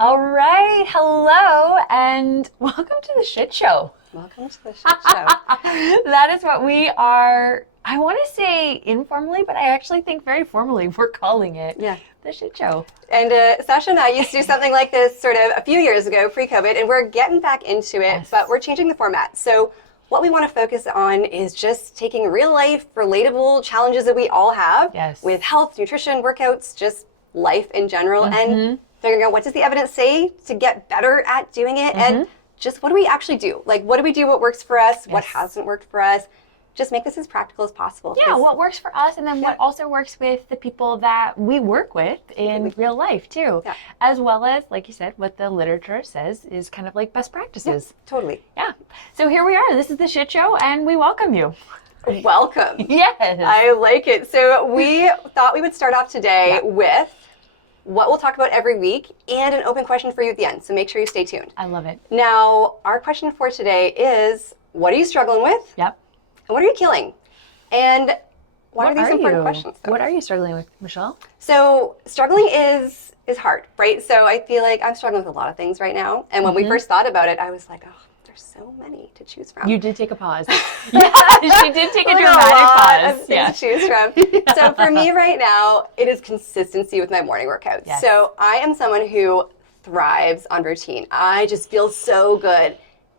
All right, hello, and welcome to the shit show. Welcome to the shit show. That is what we are, I want to say informally, but I actually think very formally we're calling it the shit show. And Sasha and I used to do something like this sort of a few years ago, pre-COVID, and we're getting back into it, but we're changing the format. So what we want to focus on is just taking real life, relatable challenges that we all have with health, nutrition, workouts, just life in general, and figuring out what does the evidence say to get better at doing it, and just what do we actually do? Like, what do we do, what works for us, what hasn't worked for us? Just make this as practical as possible. Yeah, what works for us, and then what also works with the people that we work with in real life too. As well as, like you said, what the literature says is kind of like best practices. Totally. Yeah. So here we are. This is the shit show, and we welcome you. Welcome. Yes. I like it. So we thought we would start off today with what we'll talk about every week and an open question for you at the end. So make sure you stay tuned. I love it. Now, our question for today is, what are you struggling with? Yep. And what are you killing? And why are these important questions? Though? What are you struggling with, Michelle? So struggling is hard, right? So I feel like I'm struggling with a lot of things right now. And when we first thought about it, I was like, oh, there's so many to choose from. You did take a pause. Yeah, she did take a dramatic pause. Of things to choose from. So for me right now, it is consistency with my morning workouts. Yes. So I am someone who thrives on routine. I just feel so good.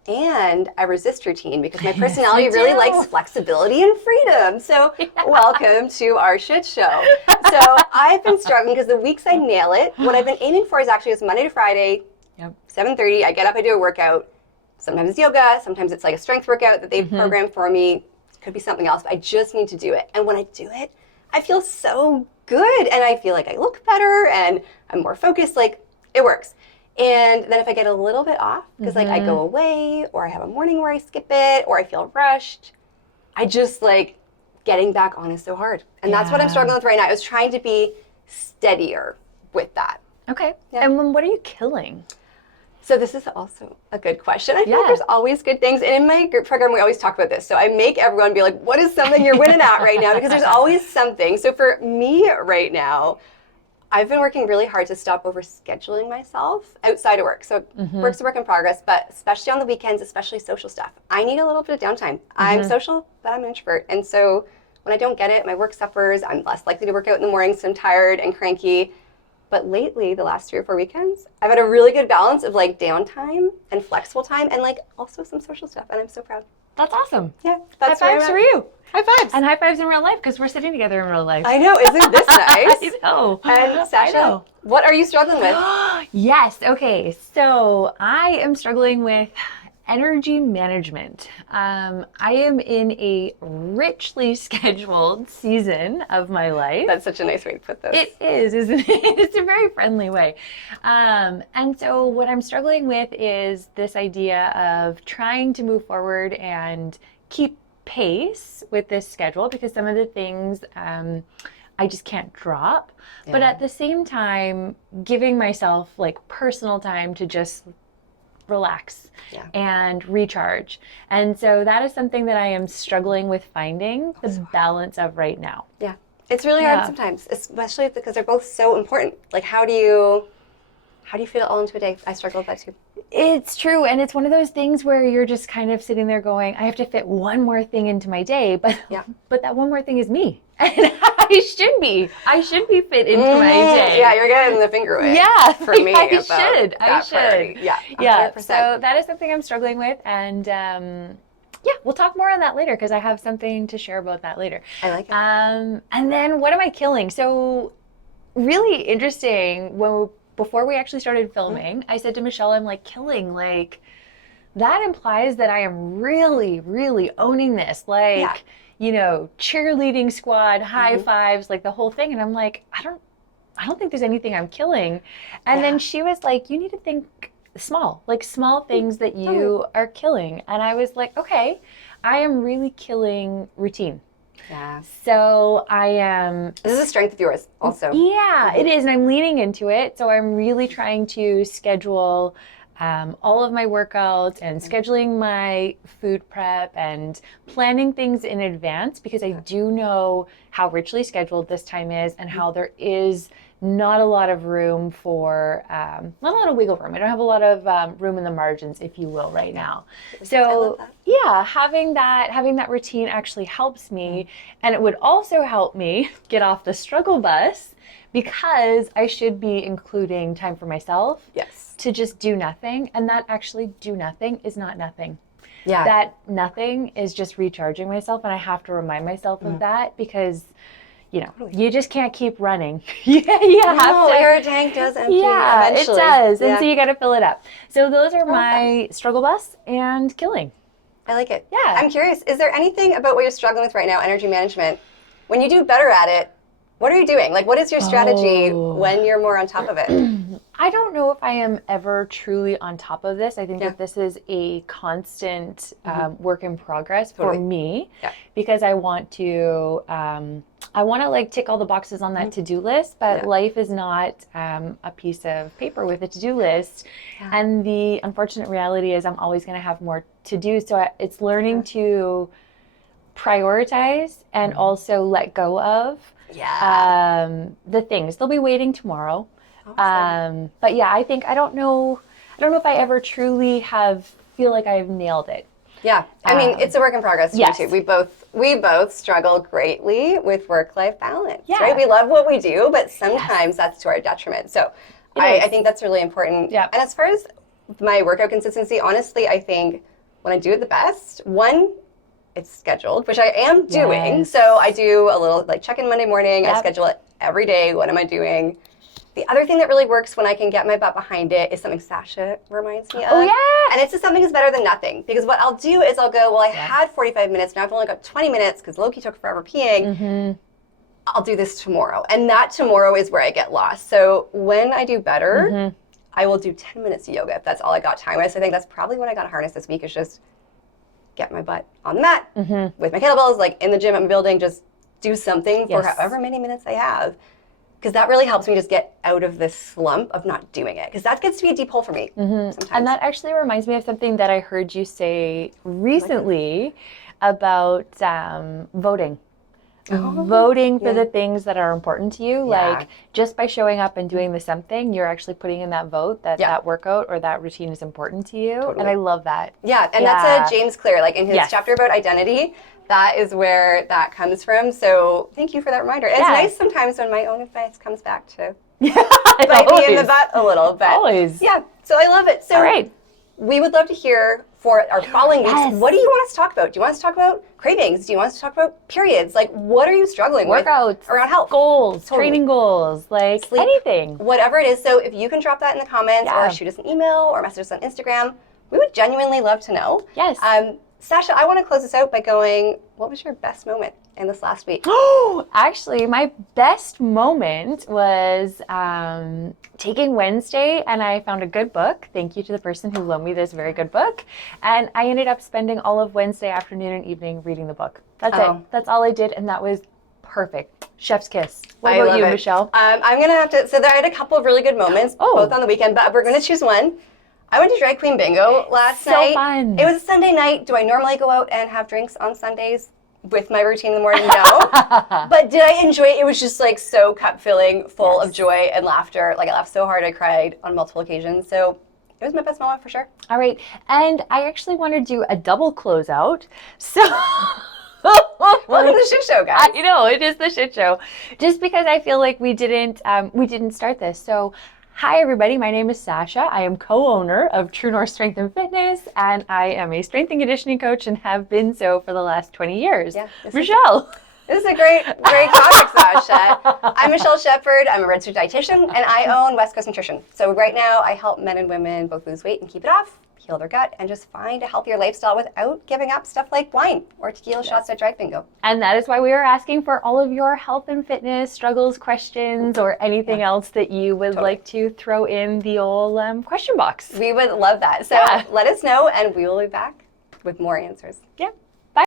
And I resist routine because my personality really likes flexibility and freedom. So welcome to our shit show. So I've been struggling because the weeks I nail it, what I've been aiming for is actually just Monday to Friday, 7:30, I get up, I do a workout. Sometimes it's yoga, sometimes it's like a strength workout that they've programmed for me. It could be something else, but I just need to do it. And when I do it, I feel so good. And I feel like I look better and I'm more focused, like it works. And then if I get a little bit off, because like I go away or I have a morning where I skip it or I feel rushed, I just like getting back on is so hard. And that's what I'm struggling with right now. I was trying to be steadier with that. Okay. Yeah. And then what are you killing? So this is also a good question. I feel like there's always good things. And in my group program, we always talk about this. So I make everyone be like, what is something you're winning at right now? Because there's always something. So for me right now, I've been working really hard to stop overscheduling myself outside of work. So work's a work in progress, but especially on the weekends, especially social stuff. I need a little bit of downtime. I'm social, but I'm an introvert. And so when I don't get it, my work suffers. I'm less likely to work out in the morning, so I'm tired and cranky. But lately, the last 3 or 4 weekends, I've had a really good balance of like downtime and flexible time and like also some social stuff. And I'm so proud. That's awesome. Yeah. That's high fives for you. High fives. And high fives in real life because we're sitting together in real life. I know. Isn't this nice? I know. And Sasha, what are you struggling with? Yes. Okay. So I am struggling with energy management. I am in a richly scheduled season of my life. That's such a nice way to put this. It is, isn't it? It's a very friendly way. And so what I'm struggling with is this idea of trying to move forward and keep pace with this schedule because some of the things I just can't drop. But at the same time, giving myself like personal time to just relax and recharge. And so that is something that I am struggling with finding the balance of right now. Yeah. It's really hard sometimes, especially because they're both so important. Like how do you fit it all into a day? I struggle with that too. It's true. And it's one of those things where you're just kind of sitting there going, I have to fit one more thing into my day, but that one more thing is me. And I should be fit into my day. Yeah, you're getting the finger away. Yeah, for me. I should. Yeah. 100%. So that is something I'm struggling with. And we'll talk more on that later because I have something to share about that later. I like it. And then what am I killing? So really interesting. Before we actually started filming, I said to Michelle, I'm like, killing, like, that implies that I am really, really owning this. Like, you know, cheerleading squad, high fives, like the whole thing. And I'm like, I don't think there's anything I'm killing. And then she was like, you need to think small, like small things that you are killing. And I was like, okay, I am really killing routine. Yeah. So I am... This is a strength of yours also. Yeah, it is. And I'm leaning into it. So I'm really trying to schedule all of my workouts and scheduling my food prep and planning things in advance because I do know how richly scheduled this time is and how there is not a lot of room for, not a lot of wiggle room. I don't have a lot of room in the margins, if you will, right now. So yeah, having that routine actually helps me, and it would also help me get off the struggle bus, because I should be including time for myself. Yes. To just do nothing, and that actually do nothing is not nothing. Yeah. That nothing is just recharging myself, and I have to remind myself of that, because you just can't keep running. You have to. Your tank does empty it eventually. does. And so you got to fill it up. So those are my struggle bus and killing. I like it. Yeah. I'm curious, is there anything about what you're struggling with right now, energy management, when you do better at it, what are you doing? Like, what is your strategy when you're more on top of it? I don't know if I am ever truly on top of this. I think that this is a constant work in progress for me, because I want to like tick all the boxes on that to-do list, but life is not a piece of paper with a to-do list. And the unfortunate reality is I'm always going to have more to do. So it's learning to prioritize and also let go of the things. They'll be waiting tomorrow. Awesome. But yeah, I don't know if I ever truly feel like I've nailed it. Yeah, I mean, it's a work in progress for me too. We both struggle greatly with work-life balance, right? We love what we do, but sometimes that's to our detriment. So I think that's really important. Yeah. And as far as my workout consistency, honestly, I think when I do it the best, one, it's scheduled, which I am doing. So I do a little like check-in Monday morning. I schedule it every day. What am I doing? The other thing that really works when I can get my butt behind it is something Sasha reminds me of. Oh, yeah. And it's just something is better than nothing. Because what I'll do is I'll go, well, I had 45 minutes. Now I've only got 20 minutes because Loki took forever peeing. I'll do this tomorrow. And that tomorrow is where I get lost. So when I do better, I will do 10 minutes of yoga if that's all I got time with. So I think that's probably what I got to harness this week, is just get my butt on the mat with my kettlebells, like in the gym at my building, just do something for however many minutes I have. Because that really helps me just get out of this slump of not doing it. Because that gets to be a deep hole for me sometimes. And that actually reminds me of something that I heard you say recently about voting. Voting for the things that are important to you. Like, just by showing up and doing the something, you're actually putting in that vote that that workout or that routine is important to you. And I love that. Yeah, and that's a James Clear, like in his chapter about identity. That is where that comes from. So thank you for that reminder. It's nice sometimes when my own advice comes back to bite me in the butt a little bit. Always. Yeah, so I love it. So we would love to hear for our following weeks, what do you want us to talk about? Do you want us to talk about cravings? Do you want us to talk about periods? Like, what are you struggling with around health? Goals, training goals, like sleep, anything. Whatever it is. So if you can drop that in the comments or shoot us an email or message us on Instagram, we would genuinely love to know. Yes. Sasha, I want to close this out by going, what was your best moment in this last week? Oh, actually, my best moment was taking Wednesday, and I found a good book. Thank you to the person who loaned me this very good book. And I ended up spending all of Wednesday afternoon and evening reading the book. That's it. That's all I did, and that was perfect. Chef's kiss. What about you, Michelle? I'm going to have to, so I had a couple of really good moments, both on the weekend, but we're going to choose one. I went to Drag Queen Bingo last night. So fun. It was a Sunday night. Do I normally go out and have drinks on Sundays with my routine in the morning? No. But did I enjoy it? It was just like so cup-filling, full of joy and laughter. Like I laughed so hard I cried on multiple occasions. So it was my best moment for sure. All right. And I actually want to do a double closeout. So welcome to the shit show, guys. You know, it is the shit show. Just because I feel like we didn't start this. So hi, everybody. My name is Sasha. I am co-owner of True North Strength and Fitness, and I am a strength and conditioning coach and have been so for the last 20 years. Yeah, Michelle. This is a great topic, Sasha. I'm Michelle Shepherd. I'm a registered dietitian, and I own Westcoast Nutrition. So right now, I help men and women both lose weight and keep it off, heal their gut, and just find a healthier lifestyle without giving up stuff like wine or tequila shots at Drag Bingo. And that is why we are asking for all of your health and fitness struggles, questions, or anything else that you would like to throw in the old question box. We would love that. So let us know, and we will be back with more answers. Yep.